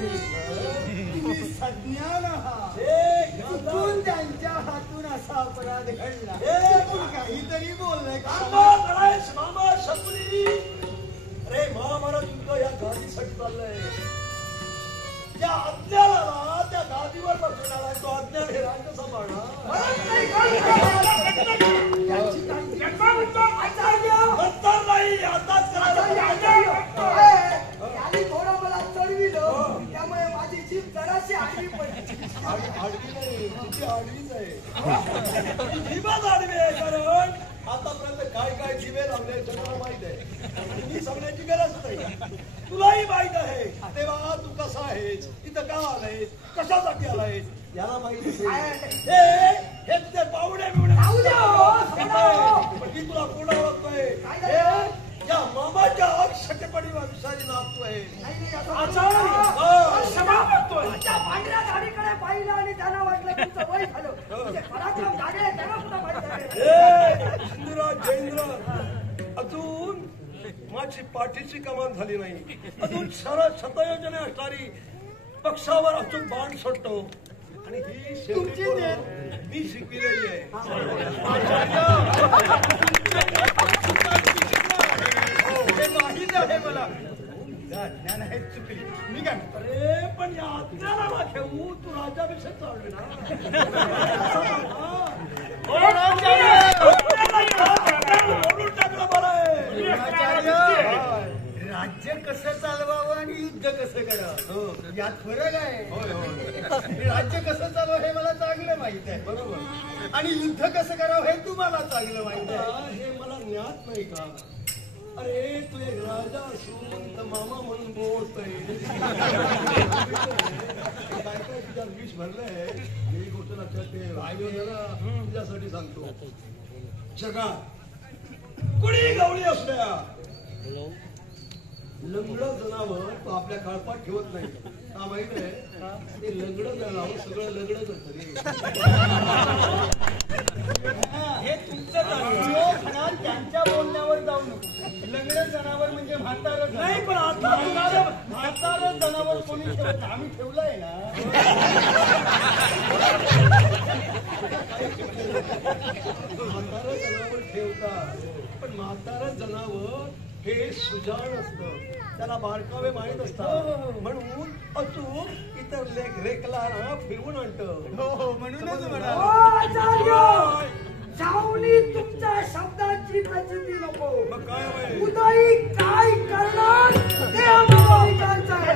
तुम्ही सज्ञान आहात. चुकून त्यांच्या हातून असा अपराध घडला. काहीतरी बोललाय मामा शकुनी. अरे महाभारत युद्ध या गादीसाठी चाललंय. त्या अज्ञानाला त्या गादीवर बसवणारा तो अज्ञान हे राज्य सांभाळणार. नंतर नाही आताच थोडं मला चढविलं त्यामुळे माझी जीभ जराशी आडवी पडली. आडवी नाही तुझी आडवीच आहे. जीभच आडवी आहे कारण आतापर्यंत काय काय जिवे लावले मला माहित आहे. मी सांगण्याची गरज नाही. तुलाही माहित आहे. तेव्हा तू कसा आहेस, इथं का आलायस, कशासाठी आलायस याला माहित असेल. हे तुझे पाहुणे बिवणे पण मी तुला कोण ओळखतोय. या मामाच्या अक्षतेपणी विषारी नाचतोय. पांढऱ्या गाडीकडे पाहिलं आणि त्यांना वाटलं तुमचं वय झालं. पराक्रम झाले त्यांना सुद्धा माहित इंद्र जयेंद्र अजून माझी पाठीची कमान झाली नाही. अजून शतयोजने असणारी पक्षावर अजून बाण सोडतो आणि ही शेवटी मी शिकविलेली आहे. हे माहित आहे मला. ज्ञान आहे चुकली. मी काय अरे पण या अज्ञानाला घेऊ तू राज्याभिषेक चालू टाकलं बरं आहे. राज्य कसं चालवावं आणि युद्ध कसं करावं यात फरक आहे. राज्य कसं चालवावं हे मला चांगलं माहित आहे. बरोबर. आणि युद्ध कसं करावं हे तुम्हाला चांगलं माहित आहे. हे मला ज्ञात नाही का. अरे तू एक राजा असून तर मामा म्हणून बोलतोय. काय काय तुझ्या विष भरलंय ही गोष्ट लक्षात ठेव. तुझ्यासाठी सांगतो. जगात कुणी गवळी असल्या लंगडं जनावर तो आपल्या काळपात ठेवत नाही. का माहित आहे. ते लंगडं जनावर सगळं लंगडं करत. हे तुमचं म्हणाल त्यांच्या बोलण्यावर जाऊ नको. लंगडं जनावर म्हणजे म्हातारं नाही पण आता म्हातारं जनावर कोणी ठेवत आम्ही ठेवलंय ना. म्हातारं जनावर ठेवतात पण म्हातारं जनावर हे सुजाण असतं. त्याला बारकावे माहीत असतात म्हणून अचूक इतर रेखला फिरवून आणतं. म्हणूनच जाऊनी तुमच्या शब्दाची प्रचिती नको. मग काय उदयी काय करणार ते आम्हाला विचारायचं आहे.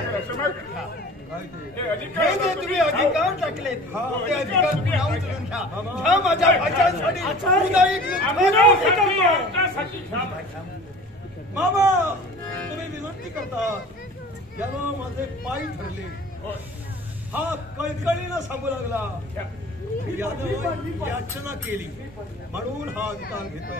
तुम्ही अधिकार टाकलेत ते अधिकार तुम्ही उचलून घ्या. माझ्या भाषांसाठी मामा तुम्ही विनंती करतात. याला माझे पाय ठरले. हा कळकळीनं सांगू लागला. यानं याचना केली म्हणून हा अधिकार घेतोय.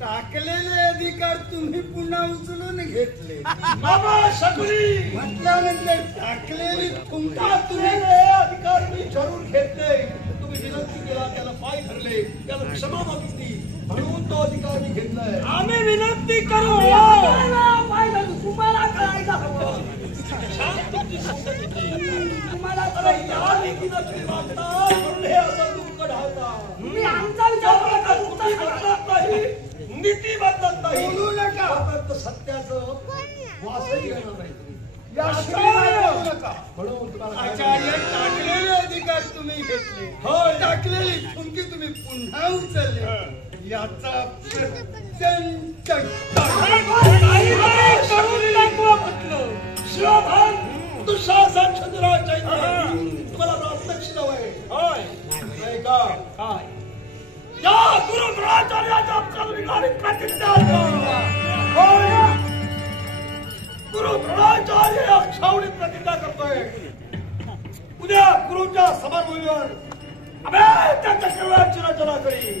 टाकलेले अधिकार तुम्ही पुन्हा उचलून घेतले. म्हटल्यानंतर टाकलेली तुम्ही अधिकार मी जरूर घेतले. तुम्ही विनंती केला त्याला पाय धरले त्याला क्षमा मागितली म्हणून तो अधिकार मी घेतलाय. आम्ही विनंती करू पाय धरू. तुम्हाला करायचं हवं. तुम्हाला तुम्ही आमचा नीती बदलत नाही. बोलू नका. सत्याचं वासही घेणार नाही. आचार्य टाकलेले अधिकार तुम्ही घेतले. टाकलेली थुंकी तुम्ही पुन्हा उचलले. याचा शिवभान दुःशासन चंद्राच्या तुम्हाला प्रत्यक्ष नव्हे नाही का. या गुरु द्रोणाचार्याच्या चालविणारी प्रतिज्ञा गुरु द्रोणाचार्य अक्षावणी प्रतिज्ञा करतोय. उद्या गुरुच्या समाभूमीवर आम्ही त्या चक्रव्यूहाची रचना करी.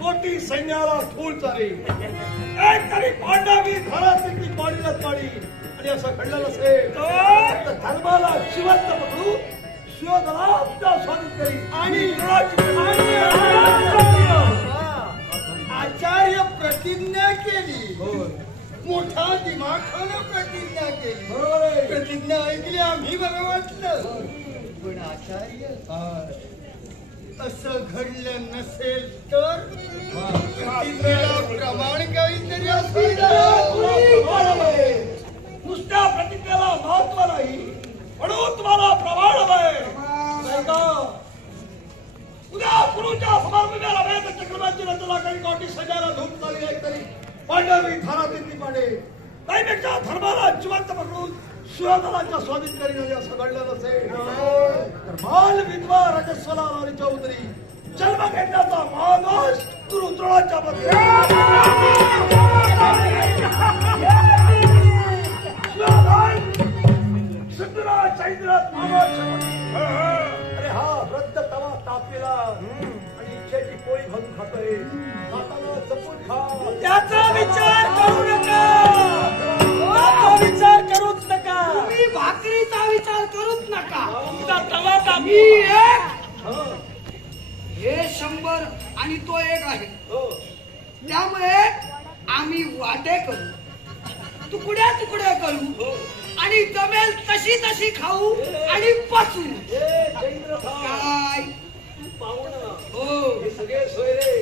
कोटी सैन्याला धूळ चाली एक तरी पांडवी घरातली पाडीलाच पाडी आणि असं घडलं नसेल तर धर्माला जिवंत पकडू शिवधरा आपल्या स्वागत करी आणि आचार्य प्रतिज्ञा केली मोठा दिमाखानं प्रतिज्ञा केली प्रतिज्ञा ऐकली आम्ही बरं वाटलं पण आचार्य असं घडलं नसेल तर प्रतिज्ञेला प्रमाण काहीतरी असेल नुसत्या प्रतिज्ञेला महत्व नाही म्हणून तुम्हाला प्रमाण हवंय उद्या गुरुच्या समारंभाला वेद चक्रवर्ती रचना काही कोटी सजाला धूम चालली आहे तरी पांडवी घरातील पाडे त्यापेक्षा धर्माला जिवंत पकडून शिवधराच्या स्वाधीन करीन असं घडलं नसेल तर बाल विधवा रजस्वला राणी चौधरी जन्म घेण्याचा महादोष गुरुद्रोणाच्या मध्ये अरे हा वृद्ध तवा तापलेला आणि इच्छेची पोळी घालून खातोय खाताना जपून खा त्याचा विचार करू नका त्याचा विचार करूच नका तुम्ही भाकरीचा विचार करूच नका तुझा तवा तापी एक हे 100 आणि तो 1 आहे त्यामुळे आम्ही वाटे करू तुकड्या तुकड्या करू आणि जमेल तशी तशी खाऊ आणि पचू काय हो हे सगळे सोयरे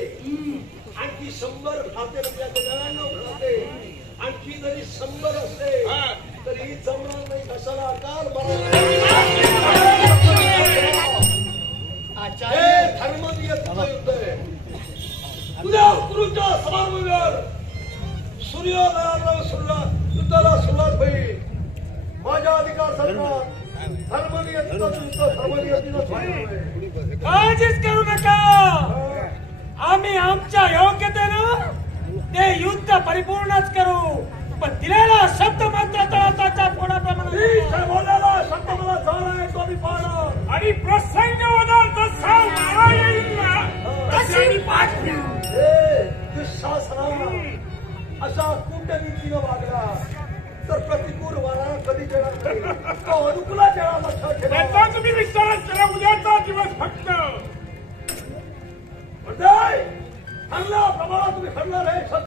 आणखी 100 खाते खाते आणखी जरी 100 असते तरी जमणार नाही कशाला आकार धर्मात युद्ध आहे उद्या गुरुच्या समारंभावर सूर्योदयाला युद्धाला सुरुवात होईल माझ्या अधिकार सरकार धर्मनियतीचं युद्ध धर्मनियतीनं होईल काळजीच करू नका आम्ही आमच्या योग्यतेनं ते युद्ध परिपूर्णच करू पण दिलेला शब्द मात्र तळाचा कोणाप्रमाणे बोलायला शब्द मला झाला आहे तो मी पाहणं आणि प्रसंग तसा तशी पाठवू शासना अशा कुंडनीतीनं वागला तर प्रतिकूल वारा कधी देणार नाही तो अनुकूलात येणार लक्षात ठेवा तुम्ही विचारच करा उद्याचा दिवस फक्त म्हणजे हल्ला प्रमाणात तुम्ही हरणार आहे